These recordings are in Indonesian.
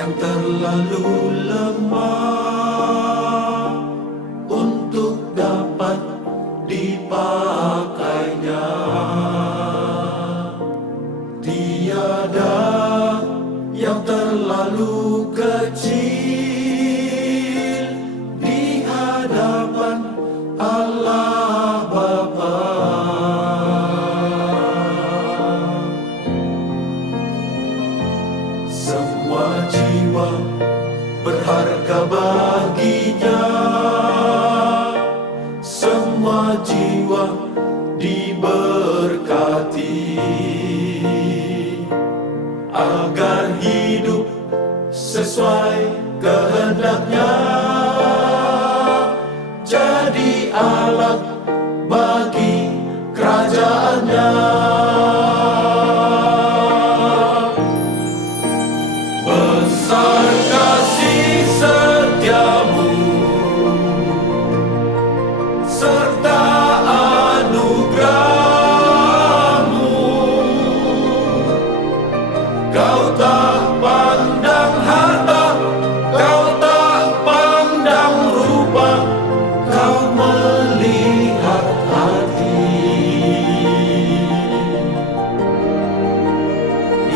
yang terlalu lemah untuk dapat dipakainya. Tiada yang terlalu kecil di hadapan Allah Bapa. Semua jiwa berharga baginya, semua jiwa diberkati agar hidup sesuai kehendaknya, jadi alat bagi kerajaannya. Besar kasih setiamu serta anugerahmu, kau tak pandang harta, kau tak pandang rupa, kau melihat hati.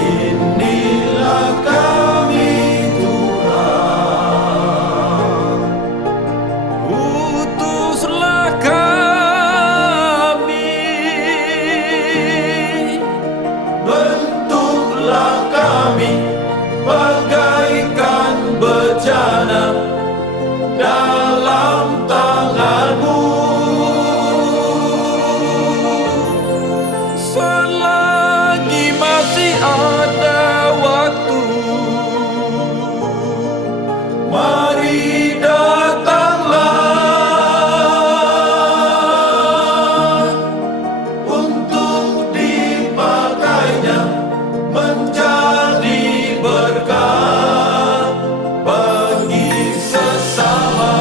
Inilah kami Tuhan, utuslah kami, bentuklah kami bagaikan bejana dalam tangan-Mu. Selagi masih ada waktu, mari datanglah untuk dipakainya menjadi berkat bagi sesama.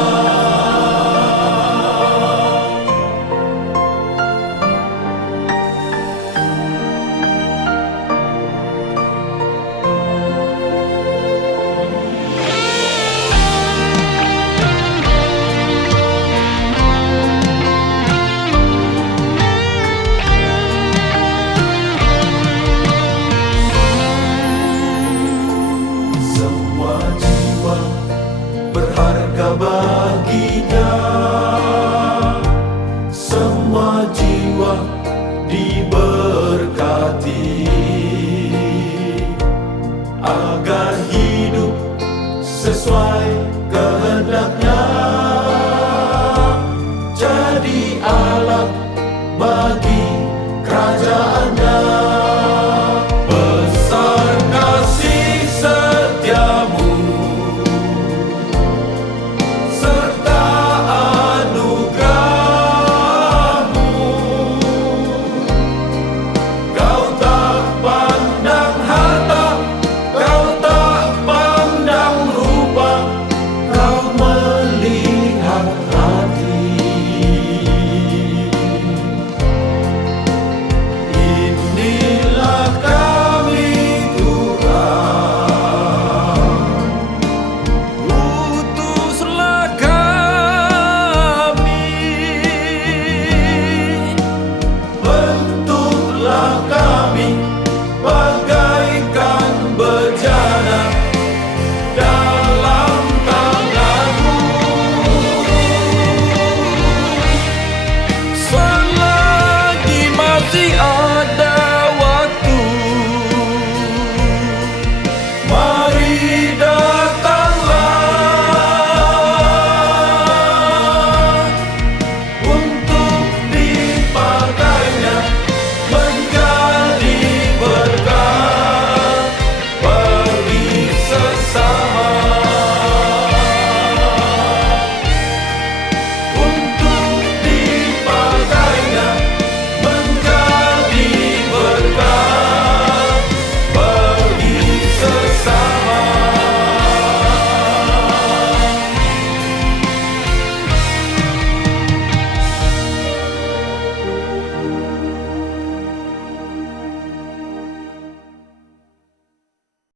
Semua jiwa berharga baginya, semua jiwa diberkati agar hidup sesuai kehendaknya, jadi alat bagi kerajaannya.